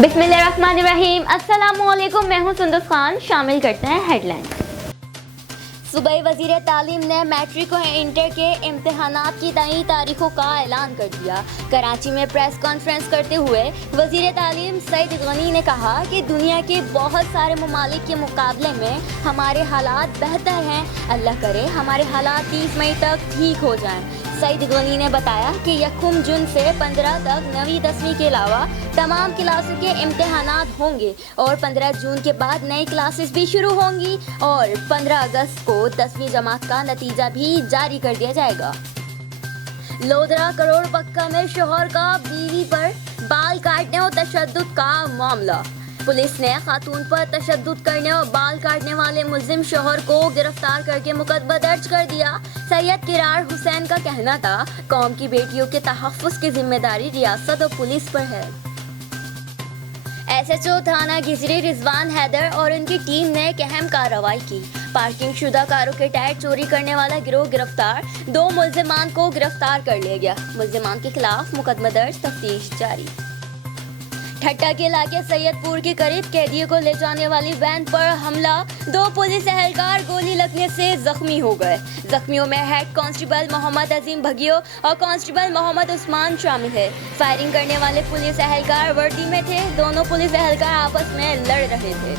बिस्मिल्लाहिर्रहमानिर्रहीम। अस्सलामुअलैकुम, मैं हूं सुंदस खान। शामिल करते हैं हेडलाइंस। सूबाई वज़ीर तालीम ने मैट्रिक और इंटर के इम्तिहानात की नई तारीखों का ऐलान कर दिया। कराची में प्रेस कॉन्फ्रेंस करते हुए वज़ीर तालीम सईद गनी ने कहा कि दुनिया के बहुत सारे ममालिक के मुकाबले में हमारे हालात बेहतर हैं। अल्लाह करे हमारे हालात 30 मई तक ठीक हो जाएं। सईद गनी ने बताया कि 1 जून से 15 तक 9वीं 10वीं के अलावा तमाम क्लासों के इम्तिहानात होंगे और 15 जून के बाद नई क्लासेस भी शुरू होंगी और 15 अगस्त को 10वीं जमात का नतीजा भी जारी कर दिया जाएगा। लोधरा करोड़ पक्का में शोहर का बीवी पर बाल काटने और तशद्दुद का मामला। पुलिस ने खातून पर तशद्दुद करने और बाल काटने वाले मुल्जिम शोहर को गिरफ्तार करके मुकदमा दर्ज कर दिया। सैयद किरार हुसैन का कहना था, कौम की बेटियों के तहफ़्फ़ुज़ की जिम्मेदारी रियासत और पुलिस पर है। SHO थाना घिजरी रिजवान हैदर और उनकी टीम ने एक अहम कार्रवाई की। पार्किंग शुदा कारों के टायर चोरी करने वाला गिरोह गिरफ्तार। 2 मुल्जिमान को गिरफ्तार कर लिया गया। मुल्जिमान के खिलाफ मुकदमा दर्ज, तफ्तीश जारी। ठट्टा के इलाके सैयदपुर के करीब कैदियों को ले जाने वाली वैन पर हमला। 2 पुलिस एहलकार गोली लगने से जख्मी हो गए। जख्मियों में हेड कांस्टेबल मोहम्मद अजीम भगियो और कांस्टेबल मोहम्मद उस्मान शामिल है। फायरिंग करने वाले पुलिस एहलकार वर्दी में थे। दोनों पुलिस एहलकार आपस में लड़ रहे थे।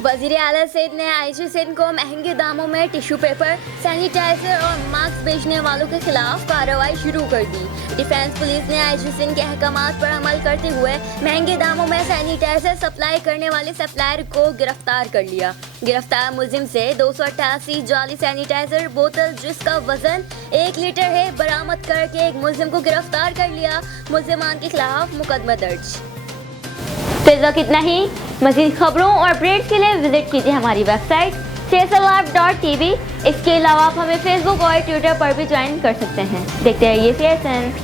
वज़ीर आला सिंध ने IG सिंध को महंगे दामों में टिश्यू पेपर, सैनिटाइजर और मास्क बेचने वालों के खिलाफ कार्रवाई शुरू कर दी। डिफेंस पुलिस ने IG सिंध के अहकामात पर अमल करते हुए महंगे दामों में सैनिटाइजर सप्लाई करने वाले सप्लायर को गिरफ्तार कर लिया। गिरफ्तार मुलजिम से 288 जाली सैनिटाइजर बोतल जिसका वजन 1 लीटर है बरामद करके एक मुलजिम को गिरफ्तार कर लिया। मुलजिमान के खिलाफ मुकदमा दर्ज। फिर वक्त इतना ही। मज़ीद खबरों और अपडेट्स के लिए विजिट कीजिए हमारी वेबसाइट faisalive.tv। इसके अलावा आप हमें फेसबुक और ट्विटर पर भी ज्वाइन कर सकते हैं। देखते रहिए CSN।